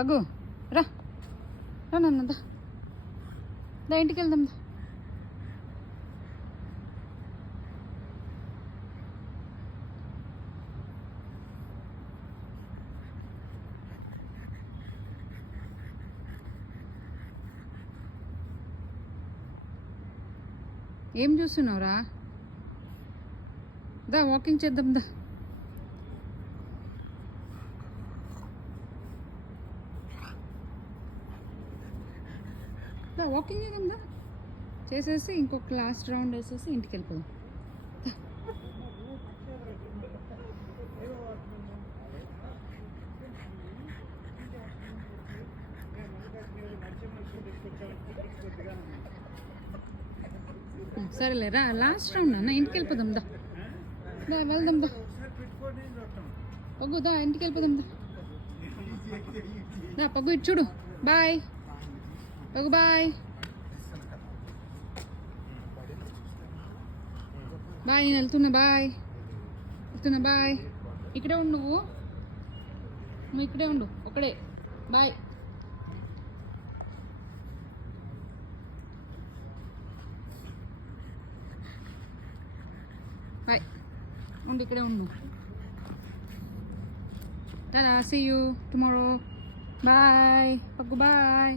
Pug రా రా నాన్న దా దా ఇంటికి వెళ్దాం దా. ఏం చూస్తున్నావురా? దా వాకింగ్ చేద్దాం దా. దా వాకింగ్ చేద్దాం దా. చేసేసి ఇంకొక లాస్ట్ రౌండ్ వేసేసి ఇంటికి వెళ్ళిపోదాం. సరేలేరా లాస్ట్ రౌండ్ అన్న ఇంటికి వెళ్ళిపోదాం దా. దా వెళ్దాం దా. పగ్గు దా ఇంటికి వెళ్ళిపోదాం దా. దా పగ్గు ఇటు చూడు. బాయ్ పగ్గు బాయ్ బాయ్. నేను వెళ్తున్నా బాయ్. వెళ్తున్నా బాయ్. ఇక్కడే ఉండు నువ్వు ఇక్కడే ఉండు ఒక్కడే. బాయ్. బాయ్ ఉండు ఇక్కడే ఉండు. Ta ta see you tomorrow. Bye పగ్గు బాయ్.